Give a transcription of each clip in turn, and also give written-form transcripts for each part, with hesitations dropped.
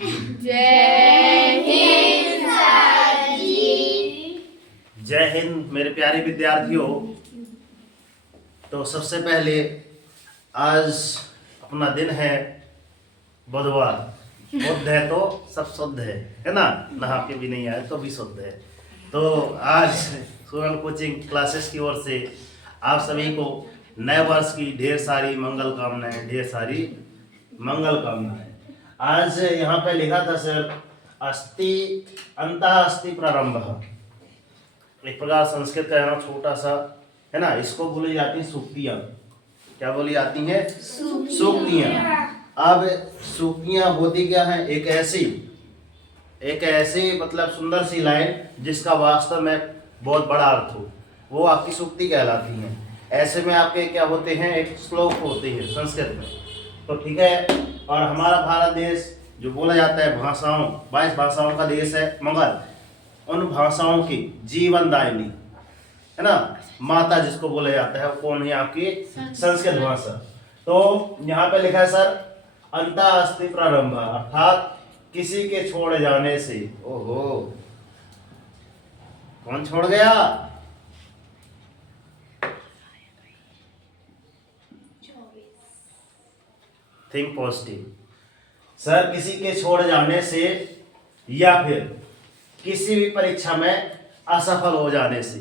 जय हिंद सर जी। जय हिंद मेरे प्यारे विद्यार्थियों। तो सबसे पहले आज अपना दिन है बुधवार। बुध है तो सब शुद्ध है ना। नहा के भी नहीं आए तो भी शुद्ध है। तो आज सुरन कोचिंग क्लासेस की ओर से आप सभी को नए वर्ष की ढेर सारी मंगल कामनाएं, ढेर सारी मंगल कामनाएं। आज यहाँ पे लिखा था सर, अस्ति अंतः अस्ति प्रारंभ। एक प्रकार संस्कृत का है ना छोटा सा है ना, इसको बोली जाती है सूक्तियाँ। क्या बोली जाती हैं? सूक्तियाँ। अब सूक्तियाँ होती क्या है? एक ऐसी मतलब सुंदर सी लाइन जिसका वास्तव में बहुत बड़ा अर्थ हो, वो आपकी सूक्ति कहलाती हैं। ऐसे में आपके क्या होते हैं? एक श्लोक होते हैं संस्कृत में। तो ठीक है। और हमारा भारत देश जो बोला जाता है भाषाओं, 22 भाषाओं का देश है, मगर उन भाषाओं की जीवनदायिनी है ना माता जिसको बोला जाता है, वो कौन है? आपकी संस्कृत भाषा। तो यहाँ पे लिखा है सर, अंतः अस्ति प्रारंभ, अर्थात किसी के छोड़ जाने से। ओहो, कौन छोड़ गया? Think positive. सर, किसी के छोड़ जाने से या फिर किसी भी परीक्षा में असफल हो जाने से।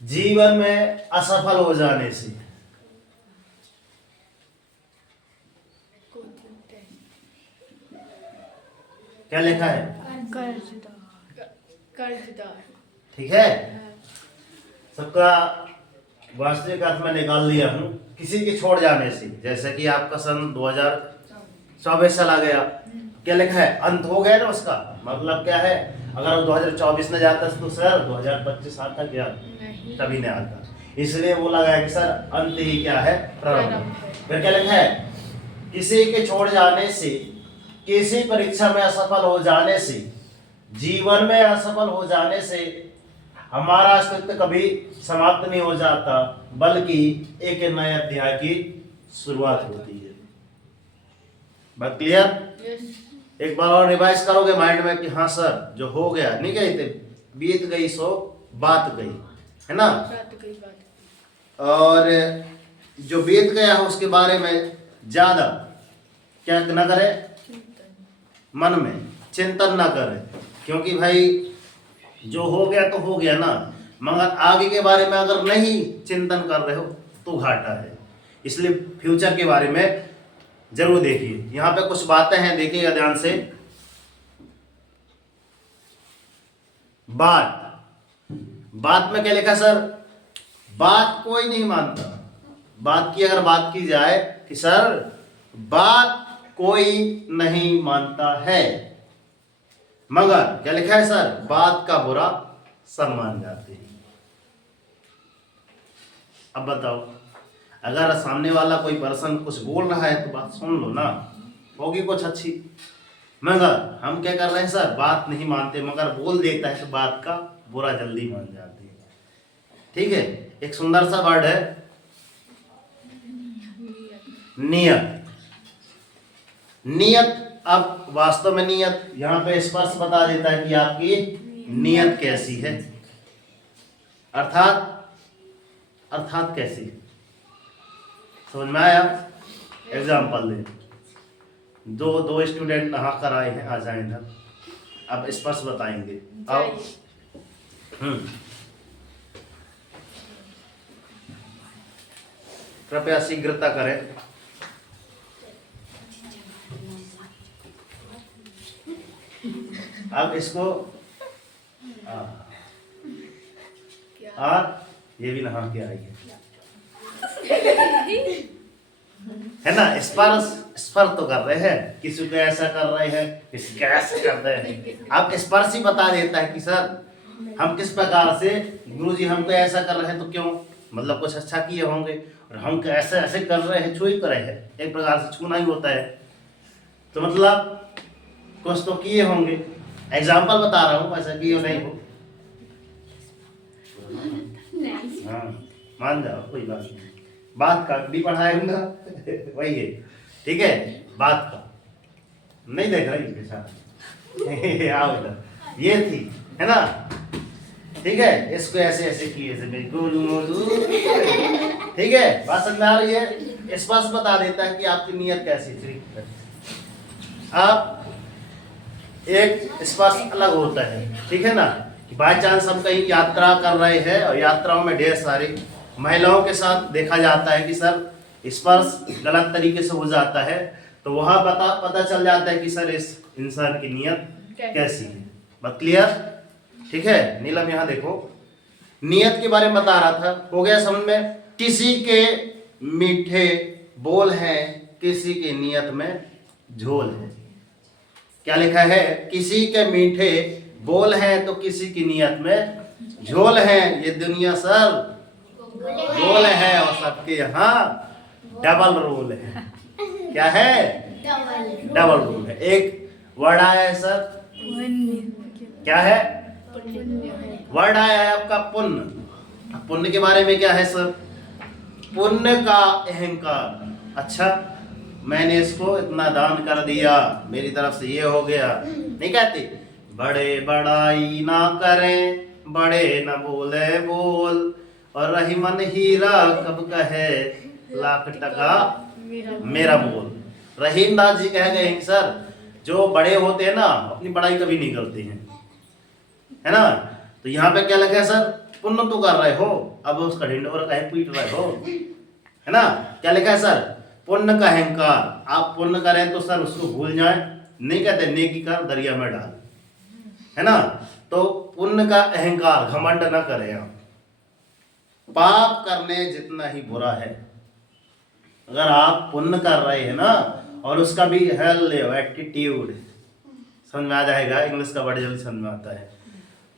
जीवन में असफल हो जाने से। क्या लिखा है? कर्जदार। ठीक है, सबका वास्तविक अर्थ में निकाल लिया हूँ। किसी के छोड़ जाने से, जैसे कि आपका सन 2024 चला गया, क्या लिखा है? अंत हो गया ना उसका। मतलब क्या है? अगर 2024 में जाता तो सर 2025 आता क्या? कभी नहीं आता। इसलिए बोला गया कि सर अंत ही क्या है? प्रारंभ। फिर क्या लिखा है? किसी के छोड़ जाने से, किसी परीक्षा में असफल हो जाने से, जीवन में असफल हो जाने से हमारा अस्तित्व कभी समाप्त नहीं हो जाता, बल्कि एक नए अध्याय की शुरुआत होती है। बात क्लियर? एक बार और रिवाइज करोगे माइंड में कि हाँ सर, जो हो गया नहीं कहते, बीत गई सो बात गई, है ना। और जो बीत गया है उसके बारे में ज्यादा क्या न करे, मन में चिंतन ना करे, क्योंकि भाई जो हो गया तो हो गया ना, मगर आगे के बारे में अगर नहीं चिंतन कर रहे हो तो घाटा है। इसलिए फ्यूचर के बारे में जरूर देखिए। यहाँ पे कुछ बातें हैं, देखिएगा ध्यान से। बात में क्या लिखा सर? बात कोई नहीं मानता। बात की अगर बात की जाए कि सर बात कोई नहीं मानता है, मगर क्या लिखा है सर? बात का बुरा सब मान जाते हैं। अब बताओ, अगर सामने वाला कोई पर्सन कुछ बोल रहा है तो बात सुन लो ना, होगी कुछ अच्छी। मगर हम क्या कर रहे हैं सर? बात नहीं मानते, मगर बोल देता है तो बात का बुरा जल्दी मान जाते हैं। ठीक है। एक सुंदर सा वर्ड है नियत। नियत, अब वास्तव में नियत यहाँ पे स्पष्ट बता देता है कि आपकी नियत कैसी है। अर्थात कैसी, समझ में आया? एग्जाम्पल दे। दो स्टूडेंट नहा कर आए हैं, आ जाए इधर। अब स्पष्ट बताएंगे। आओ। कृपया शीघ्रता करें। अब इसको और ये भी नहा के आई है ना। स्पर्श तो कर रहे हैं, किसी को ऐसा कर रहे हैं, किसी को ऐसा कर रहे हैं। आप स्पर्श ही बता देता है कि सर हम किस प्रकार से, गुरुजी हमको ऐसा कर रहे हैं तो क्यों, मतलब कुछ अच्छा किए होंगे, और हम ऐसे ऐसे कर रहे हैं, छू ही कर रहे हैं। एक प्रकार से छूना ही होता है, तो मतलब कुछ तो किए होंगे। एग्जाम्पल बता रहा हूँ, ऐसा किए नहीं हो। हाँ मान जाओ, कोई बात नहीं। बात का भी पढ़ाऊंगा वही है, ठीक है। बात का नहीं देख रही पेशा आओ इधर, ये थी, है ना, ठीक है। इसको ऐसे ऐसे किए ऐसे ठीक है, बात समझ में आ रही है। स्पष्ट बता देता है कि आपकी नियत कैसी थी। आप एक स्पष्ट अलग होता है, ठीक है ना, कि बाय चांस हम कहीं यात्रा कर रहे हैं और यात्राओं में ढेर सारी महिलाओं के साथ देखा जाता है कि सर स्पर्श गलत तरीके से हो जाता है, तो वहां पता चल जाता है कि सर इस इंसान की नियत कैसी है। बात क्लियर, ठीक है। नीलम यहाँ देखो, नियत के बारे में बता रहा था, हो गया समझ में। किसी के मीठे बोल हैं, किसी के नियत में झोल है। क्या लिखा है? किसी के मीठे बोल हैं तो किसी की नियत में झोल है। ये दुनिया सर गोल है और सबके यहाँ डबल रोल है। क्या है? डबल रोल है। एक वर्ड आया है सर, क्या है? वर्ड आया है आपका पुण्य। पुण्य के बारे में क्या है सर? पुण्य का अहंकार। अच्छा, मैंने इसको इतना दान कर दिया, मेरी तरफ से ये हो गया, नहीं कहते। बड़े बड़ाई ना करें, बड़े न बोले बोल, और रही मन हीरा कब कहे लाख टका मेरा मोल। रहीम दास जी कह गए सर, जो बड़े होते हैं ना अपनी बड़ाई कभी नहीं करते हैं, है ना। तो यहाँ पे क्या लिखा है सर? पुण्य तो कर रहे हो, अब उसका ढिंढोरा कहीं पीट रहे हो, है ना। क्या लिखा है सर? पुण्य का अहंकार। आप पुण्य करें तो सर उसको भूल जाए, नहीं कहते नेकी कर दरिया में डाल, है ना। तो पुण्य का अहंकार, घमंड न करें आप। पाप करने जितना ही बुरा है, अगर आप पुण्य कर रहे हैं ना और उसका भी एटीट्यूड समझ में आ जाएगा। इंग्लिश का बड़े जल्दी समझ में आता है।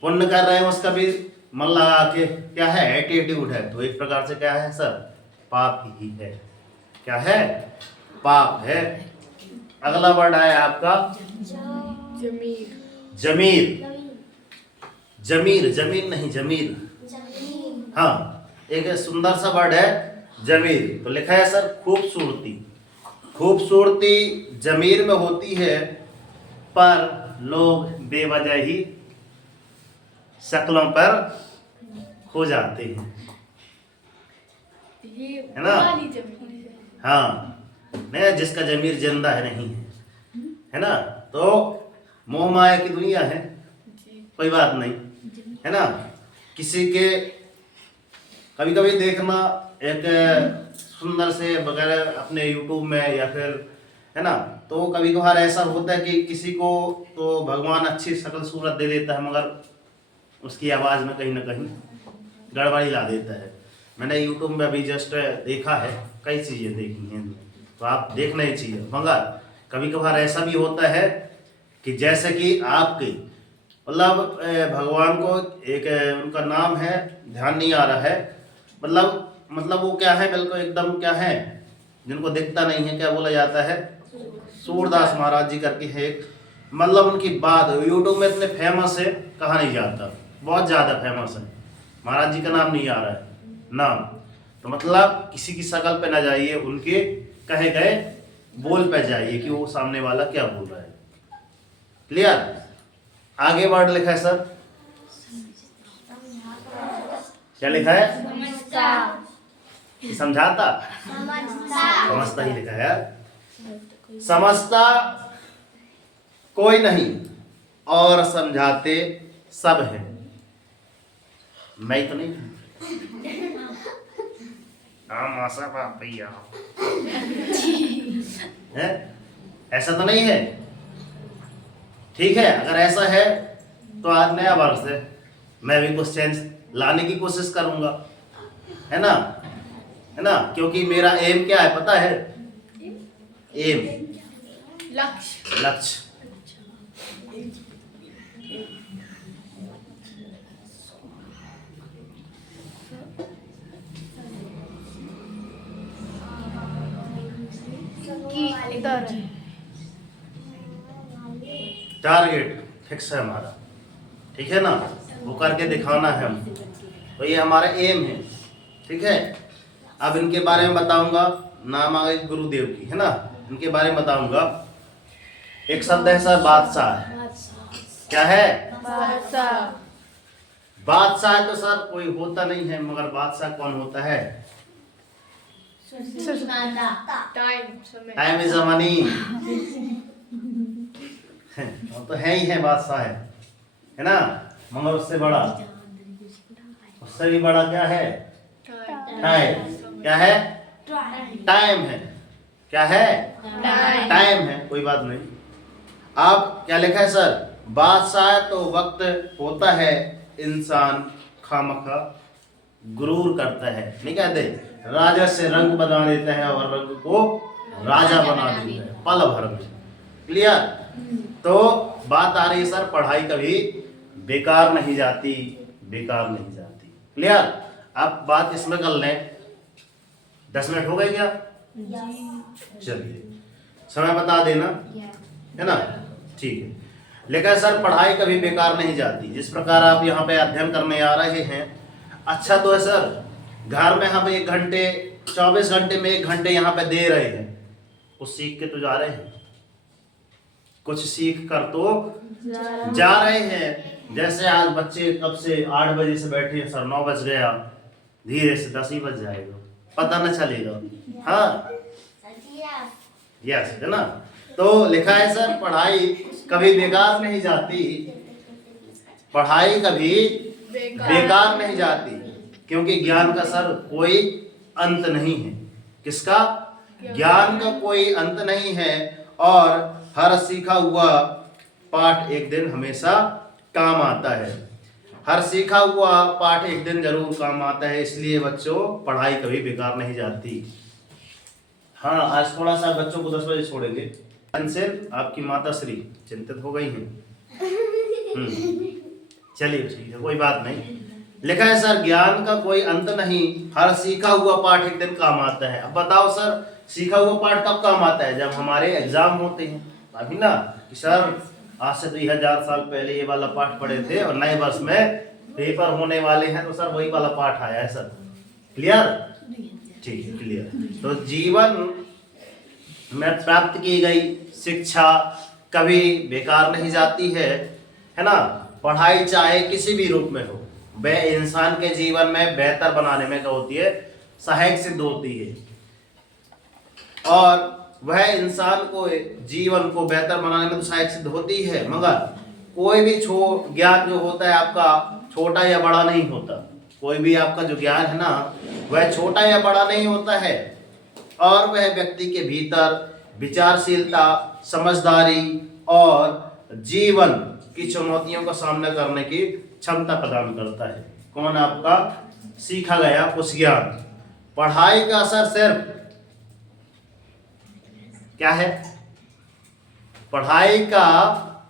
पुण्य कर रहे हैं उसका भी मन लगा के, क्या है? एटीट्यूड है, तो एक प्रकार से क्या है सर? पाप ही है। क्या है? पाप है। अगला वर्ड है आपका जमीर। जमीर, जमीन नहीं जमीर। हाँ, एक सुंदर सा वर्ड है जमीर। तो लिखा है सर खूबसूरती। खूबसूरती जमीर में होती है, पर लोग बेवजह ही शक्लों पर खो जाते हैं, है ना। हाँ, नहीं, जिसका जमीर जिंदा है नहीं है ना। तो मोह माया की दुनिया है, कोई बात नहीं, है ना। किसी के कभी कभी देखना एक सुंदर से वगैरह अपने यूट्यूब में या फिर, है ना, तो कभी कभार ऐसा होता है कि किसी को तो भगवान अच्छी शक्ल सूरत दे देता है, मगर उसकी आवाज़ में कहीं ना कहीं गड़बड़ी ला देता है। मैंने यूट्यूब में अभी जस्ट देखा है, कई चीज़ें देखी हैं, तो आप देखना ही चाहिए। मगर कभी कभार ऐसा भी होता है कि जैसे कि आपके मतलब भगवान को एक उनका नाम है, ध्यान नहीं आ रहा है, मतलब वो क्या है, बिल्कुल एकदम क्या है, जिनको दिखता नहीं है, क्या बोला जाता है? सूरदास महाराज जी करके है एक, मतलब उनकी बात यूट्यूब में इतने फेमस है, कहा नहीं जाता, बहुत ज़्यादा फेमस है। महाराज जी का नाम नहीं आ रहा है नाम, तो मतलब किसी की शक्ल पे ना जाइए, उनके कहे गए बोल पे जाइए कि वो सामने वाला क्या बोल रहा है। क्लियर? आगे वर्ड लिखा है सर, क्या लिखा है? समझाता, समझता ही लिखा है। समझता कोई नहीं और समझाते सब है। मैं तो नहीं मासा भैया है, ऐसा तो नहीं है। ठीक है, अगर ऐसा है तो आज नया वर्ष है, मैं भी कुछ चेंज लाने की कोशिश करूंगा, है ना, है ना। क्योंकि मेरा एम क्या है पता है? एम, लक्ष्य, लक्ष्य। टारगेट फिक्स है हमारा, ठीक है ना, वो करके दिखाना है हम, तो ये हमारा एम है, ठीक है। अब इनके बारे में बताऊंगा, नाम आ गई गुरुदेव की, है ना। इनके बारे में बताऊंगा। एक शब्द है सर बादशाह है। क्या है? बादशाह। बादशाह है तो सर कोई होता नहीं है, मगर बादशाह कौन होता है? Time is a money. वो तो है ही है, बादशाह है ना, मगर उससे बड़ा, उससे भी बड़ा क्या है? टाइम। क्या है? टाइम है। क्या है? टाइम है। कोई बात नहीं। आप क्या लिखा है सर? बादशाह तो वक्त होता है, इंसान खामखा गुरूर करता है, नहीं कहते? राजा से रंग बना देता है और रंग को राजा बना देता है पल भर में। क्लियर? तो बात आ रही है सर, पढ़ाई कभी बेकार नहीं जाती, बेकार नहीं जाती। क्लियर? अब बात इसमें कर लें। 10 मिनट हो गए क्या? चलिए, समय बता देना, है ना। ठीक है। लेकिन सर पढ़ाई कभी बेकार नहीं जाती। जिस प्रकार आप यहाँ पे अध्ययन करने आ रहे हैं, अच्छा तो है सर। घर में हम 1 घंटे 24 घंटे में 1 घंटे यहाँ पे दे रहे हैं, कुछ सीख के तो जा रहे हैं, कुछ सीख कर तो जा रहे हैं। जैसे आज बच्चे कब से 8 बजे से बैठे हैं सर, 9 बज गया, धीरे से 10 ही बज जाएगा, पता न चलेगा। हाँ यस, है ना। तो लिखा है सर पढ़ाई कभी बेकार नहीं जाती, पढ़ाई कभी बेकार नहीं जाती, क्योंकि ज्ञान का सर कोई अंत नहीं है। किसका? ज्ञान का कोई अंत नहीं है, और हर सीखा हुआ पाठ एक दिन हमेशा काम आता है। हर सीखा हुआ पाठ एक दिन जरूर काम आता है। इसलिए बच्चों पढ़ाई कभी बेकार नहीं जाती। हाँ, आज थोड़ा सा बच्चों को 10 बजे छोड़ेंगे। आपकी माता श्री चिंतित हो गई हैं। चलिए ठीक है, कोई बात नहीं। लिखा है सर ज्ञान का कोई अंत नहीं, हर सीखा हुआ पाठ एक दिन काम आता है। अब बताओ सर, सीखा हुआ पाठ कब काम आता है? जब हमारे एग्जाम होते हैं, अभी ना कि सर आज से 2000 साल पहले ये वाला पाठ पढ़े थे और नए वर्ष में पेपर होने वाले हैं, तो सर वही वाला पाठ आया है सर। क्लियर? ठीक है, क्लियर। तो जीवन में प्राप्त की गई शिक्षा कभी बेकार नहीं जाती है ना। पढ़ाई चाहे किसी भी रूप में हो, वह इंसान के जीवन में बेहतर बनाने में क्या होती है? सहायक सिद्ध होती है, और वह इंसान को जीवन को बेहतर बनाने में तो सहायक सिद्ध होती है। मगर कोई भी ज्ञान जो होता है आपका, छोटा या बड़ा नहीं होता। कोई भी आपका जो ज्ञान है ना, वह छोटा या बड़ा नहीं होता है, और वह व्यक्ति के भीतर विचारशीलता, समझदारी और जीवन की चुनौतियों का सामना करने की क्षमता प्रदान करता है। कौन? आपका सीखा गया उस ज्ञान। पढ़ाई का असर सिर्फ क्या है? पढ़ाई का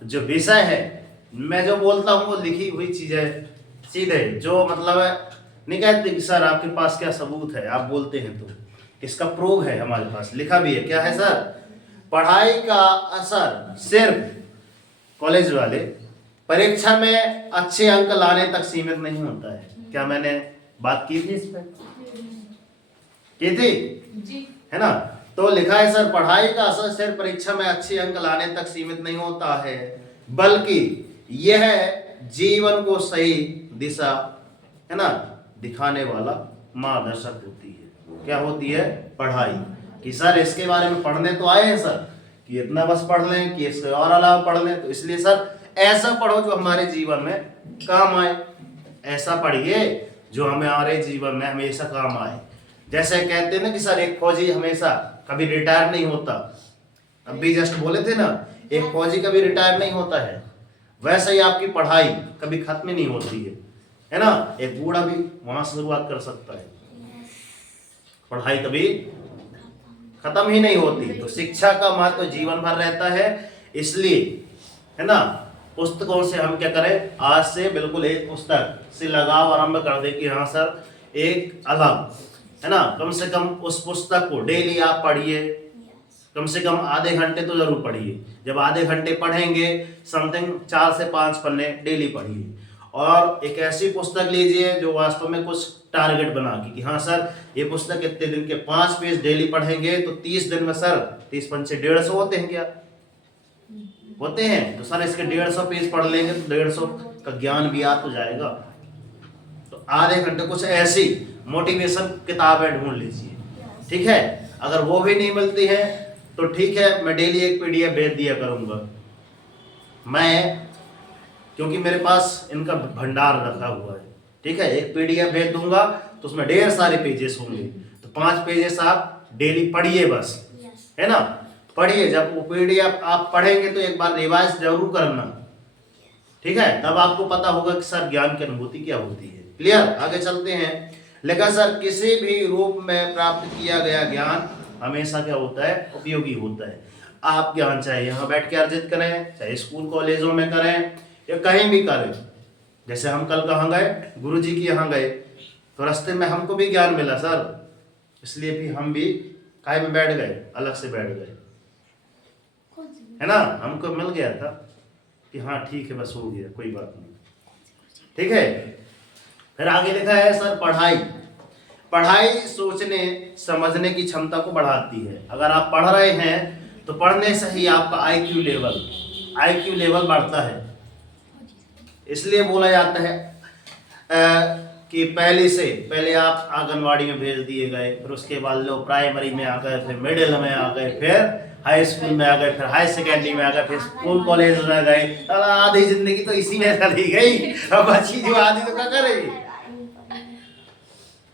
जो विषय है, मैं जो बोलता हूँ वो लिखी हुई चीज है, सीधे जो मतलब है। नहीं कहते कि सर आपके पास क्या सबूत है, आप बोलते हैं तो इसका प्रूफ है हमारे पास, लिखा भी है। क्या है सर? पढ़ाई का असर सिर्फ कॉलेज वाले परीक्षा में अच्छे अंक लाने तक सीमित नहीं होता है। क्या मैंने बात की थी इस पर? की थी जी, है ना। तो लिखा है सर पढ़ाई का असर सिर्फ परीक्षा में अच्छे अंक लाने तक सीमित नहीं होता है, बल्कि यह जीवन को सही दिशा, है ना, दिखाने वाला मार्गदर्शक होती है। क्या होती है? पढ़ाई। कि सर इसके बारे में पढ़ने तो आए हैं सर, कि इतना बस पढ़ लें कि इसके और अलावा पढ़ लें, तो इसलिए सर ऐसा पढ़ो जो हमारे जीवन में काम आए। ऐसा पढ़िए जो हमारे जीवन में हमेशा काम आए। जैसे कहते हैं ना कि सर एक फौजी हमेशा कभी रिटायर नहीं होता, अभी जस्ट बोले थे ना, एक फौजी कभी रिटायर नहीं होता है, वैसे ही आपकी पढ़ाई कभी खत्म नहीं होती है ना। एक बूढ़ा भी वहां से शुरुआत कर सकता है, पढ़ाई कभी खत्म ही नहीं होती। तो शिक्षा का महत्व जीवन भर रहता है। इसलिए है ना, पुस्तकों से हम क्या करें, आज से बिल्कुल एक पुस्तक से लगाव आरंभ कर दे कि हाँ सर एक अलग, है ना, कम से कम उस पुस्तक को डेली आप पढ़िए, कम से कम आधे घंटे तो जरूर पढ़िए। जब आधे घंटे पढ़ेंगे, समथिंग 4 से 5 पन्ने डेली पढ़िए, और एक ऐसी पुस्तक लीजिए जो वास्तव में कुछ टारगेट बना कि हाँ सर ये पुस्तक इतने दिन के 5 पेज डेली पढ़ेंगे तो 30 दिन में सर 30 पंचे 150 होते हैं क्या? होते हैं। तो सर इसके 150 पेज पढ़ लेंगे तो 150 का ज्ञान भी आ तो जाएगा। तो आधे घंटे कुछ ऐसी मोटिवेशन किताबें ढूंढ लीजिए, ठीक है। अगर वो भी नहीं मिलती है तो ठीक है, मैं डेली एक PDF भेज दिया करूंगा मैं, क्योंकि मेरे पास इनका भंडार रखा हुआ है, ठीक है। एक PDF भेज दूंगा तो उसमें ढेर सारे पेजेस होंगे, तो 5 पेजेस आप डेली पढ़िए बस, है ना। पढ़िए, जब वो PDF आप पढ़ेंगे तो एक बार रिवाइज जरूर करना, ठीक है। तब आपको पता होगा कि सर ज्ञान की अनुभूति क्या होती है। क्लियर? आगे चलते हैं। लेकिन सर किसी भी रूप में प्राप्त किया गया ज्ञान हमेशा क्या होता है? उपयोगी होता है। आप ज्ञान चाहे यहाँ बैठ के अर्जित करें, चाहे स्कूल कॉलेजों में करें या कहीं भी करें। जैसे हम कल कहाँ गए? गुरु जी के यहाँ गए, तो रास्ते में हमको भी ज्ञान मिला सर, इसलिए भी हम भी काय में बैठ गए, अलग से बैठ गए, है ना। हमको मिल गया था कि हाँ ठीक है, बस हो गया, कोई बात नहीं, ठीक है। फिर आगे लिखा है सर पढ़ाई सोचने समझने की क्षमता को बढ़ाती है। अगर आप पढ़ रहे हैं तो पढ़ने से ही आपका IQ लेवल बढ़ता है। इसलिए बोला जाता है कि पहले आप आंगनवाड़ी में भेज दिए गए, फिर उसके बाद लोग प्राइमरी में आ गए, फिर मिडिल में आ गए, फिर हाई स्कूल में आ गए, फिर हाई सेकेंडरी में आ गए, फिर स्कूल कॉलेज में गए। आधी जिंदगी तो इसी में चली गई, अब बची जो आधी तो क्या करेगी।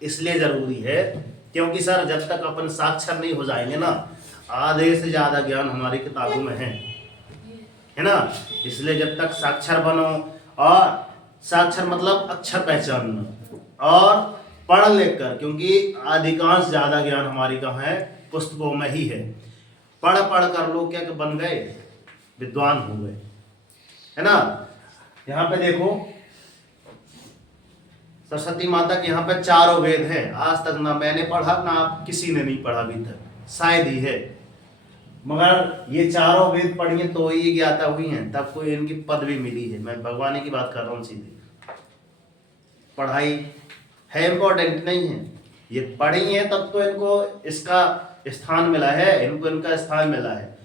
इसलिए जरूरी है, क्योंकि सर जब तक अपन साक्षर नहीं हो जाएंगे ना, आधे से ज्यादा ज्ञान हमारी किताबों में है ना। इसलिए जब तक साक्षर बनो, और साक्षर मतलब अक्षर पहचानना और पढ़ लिख कर, क्योंकि अधिकांश ज्यादा ज्ञान हमारी कहाँ है? पुस्तकों में ही है। पढ़ कर लोग क्या बन गए? विद्वान हो गए, है ना। यहाँ पे देखो सरस्वती माता के यहाँ पे 4 वेद हैं। आज तक ना मैंने पढ़ा, ना आप किसी ने नहीं पढ़ा अभी तक, शायद ही है। मगर ये 4 वेद पढ़िए तो ये ज्ञाता हुई हैं, तब कोई इनकी पदवी मिली है। मैं भगवान की बात कर रहा हूँ सीधी। पढ़ाई है इम्पोर्टेंट नहीं है, ये पढ़ी है तब तो इनको इसका स्थान मिला है, इनको इनका स्थान मिला है।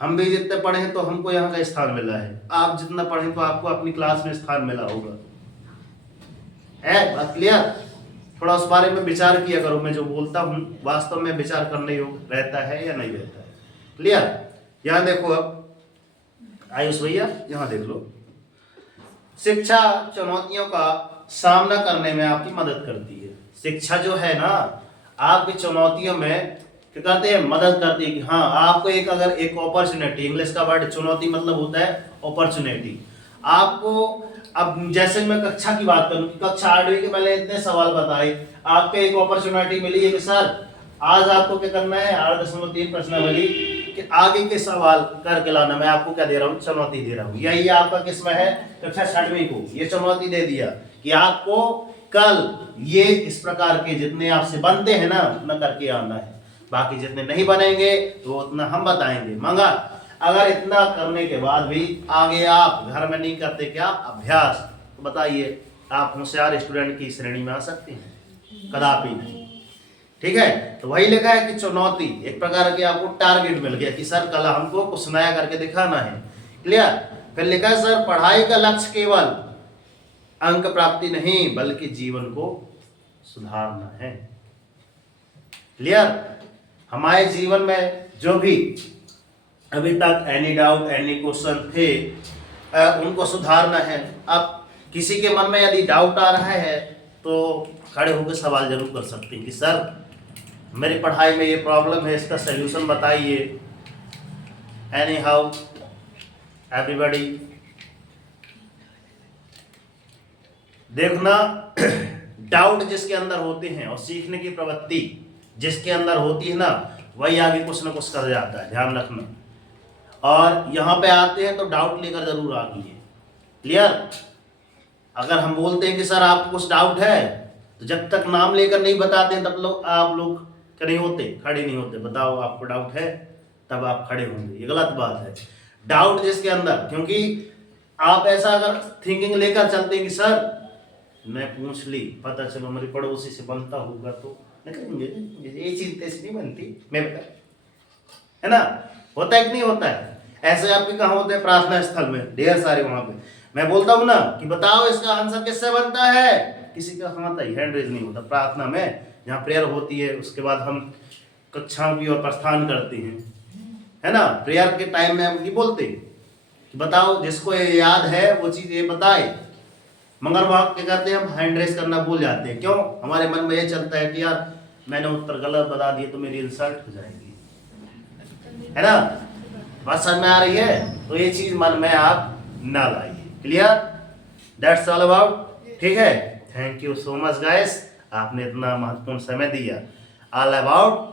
हम भी जितने पढ़े हैं तो हमको यहाँ का स्थान मिला है। आप जितना पढ़े तो आपको अपनी क्लास में स्थान मिला होगा। है बात क्लियर? थोड़ा उस बारे में विचार किया करो। मैं जो बोलता हूँ वास्तव में विचार करने योग्य रहता है या नहीं रहता है। क्लियर? यहाँ देखो, अब आयुष भैया यहाँ देख लो। शिक्षा चुनौतियों का सामना करने में आपकी मदद करती है। शिक्षा जो है ना, आपकी चुनौतियों में क्या करते हैं? मदद करती है कि हाँ आपको एक अगर एक अपॉर्चुनिटी, इंग्लिश का वर्ड चुनौती मतलब होता है अपॉर्चुनिटी। आपको अब जैसे मैं कक्षा की बात करूं, कक्षा 8वीं के मैंने इतने सवाल बताए, आपको एक अपॉर्चुनिटी मिली है कि सर आज आपको क्या करना है? 8.3 प्रश्नावली कि आगे के सवाल करके लाना। मैं आपको क्या दे रहा हूँ? चुनौती दे रहा हूँ। यही आपका किस्म है कक्षा 6वीं को ये चुनौती दे दिया कि आपको कल ये इस प्रकार के जितने आपसे बनते हैं ना उतना करके आना है। बाकी जितने नहीं बनेंगे तो उतना हम बताएंगे। मगर अगर इतना करने के बाद भी आगे आप घर में नहीं करते क्या अभ्यास, तो बताइए आप होशियार स्टूडेंट की श्रेणी में आ सकते हैं? कदापि नहीं। ठीक है, तो वही लिखा है कि चुनौती एक प्रकार की आपको टारगेट मिल गया कि सर कल हमको कुछ नया करके दिखाना है। क्लियर? फिर लिखा है सर पढ़ाई का लक्ष्य केवल अंक प्राप्ति नहीं बल्कि जीवन को सुधारना है। क्लियर? हमारे जीवन में जो भी अभी तक एनी डाउट एनी क्वेश्चन थे उनको सुधारना है। अब किसी के मन में यदि डाउट आ रहा है तो खड़े होकर सवाल जरूर कर सकते हैं कि सर मेरी पढ़ाई में ये प्रॉब्लम है, इसका सलूशन बताइए। एनी हाउ एवरीबॉडी देखना डाउट जिसके अंदर होते हैं और सीखने की प्रवृत्ति जिसके अंदर होती है ना, वही आगे कुछ ना कुछ कर जाता है, ध्यान रखना। और यहाँ पे आते हैं तो डाउट लेकर जरूर आइए। क्लियर? अगर हम बोलते हैं कि सर आपको कुछ डाउट है, तो जब तक नाम लेकर नहीं बताते हैं तब आप लोग नहीं होते, खड़े नहीं होते। बताओ आपको डाउट है, तब आप खड़े होंगे। ये गलत बात है। डाउट जिसके अंदर, क्योंकि आप ऐसा अगर थिंकिंग लेकर चलते हैं कि सर मैं पूछ ली, पता चलो हमारी पड़ोसी से बनता होगा तो निकलेंगे, ये चीज ऐसी नहीं बनती, मैं बता, है ना, होता है कि नहीं होता है? ऐसे आपके कहाँ होते हैं? प्रार्थना स्थल में ढेर सारे, वहां पे मैं बोलता हूँ ना कि बताओ इसका आंसर किससे बनता है, किसी का हाथ ही हैंड रेज नहीं होता। प्रार्थना में जहाँ प्रेयर होती है उसके बाद हम कक्षाओं की ओर प्रस्थान करते हैं, है ना, प्रेयर के टाइम में हम नहीं बोलते कि बताओ, जिसको ये याद है वो चीज ये बताए। मगर वहाँ क्या करते हैं, हम हैंड रेज करना भूल जाते हैं। क्यों? हमारे मन में ये चलता है कि यार मैंने उत्तर गलत बता दिए तो मेरी इंसल्ट हो जाएगी, है ना, बात समझ में आ रही है? तो ये चीज मन में आप ना लाइए। क्लियर? That's all about. ठीक है, thank you so much guys, आपने इतना महत्वपूर्ण समय दिया। All about,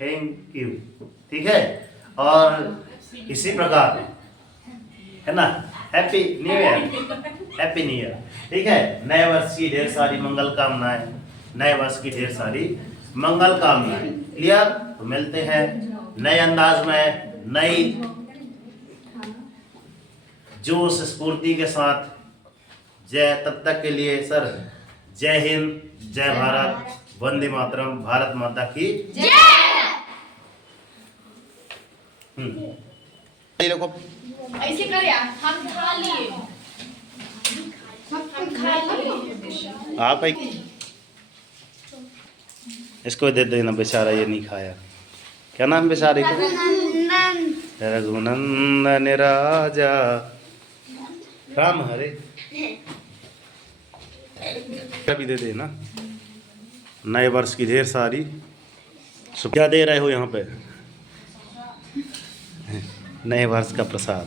thank you. ठीक है, और इसी प्रकार, है ना, happy new year, happy new year. ठीक है, नए वर्ष की ढेर सारी मंगल कामनाएं, नए वर्ष की ढेर सारी मंगल कामनाएं। क्लियर? तो मिलते हैं नए अंदाज में, नई जोश स्फूर्ति के साथ। जय, तब तक के लिए सर जय हिंद, जय भारत, वंदे मातरम, भारत माता की जय। ये लोग ऐसे कर यार, हम खा लिए, हम खा लिए। आप एक इसको दे देना, बेचारा ये नहीं खाया। क्या नाम बेचारे का? रघुनंदन राजा राम हरे। भी दे देना। नए वर्ष की ढेर सारी क्या दे रहे हो यहाँ पे? नए वर्ष का प्रसाद।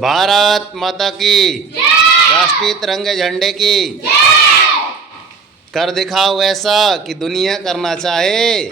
भारत माता की, राष्ट्रीय तिरंगे झंडे की। कर दिखाओ ऐसा कि दुनिया करना चाहे।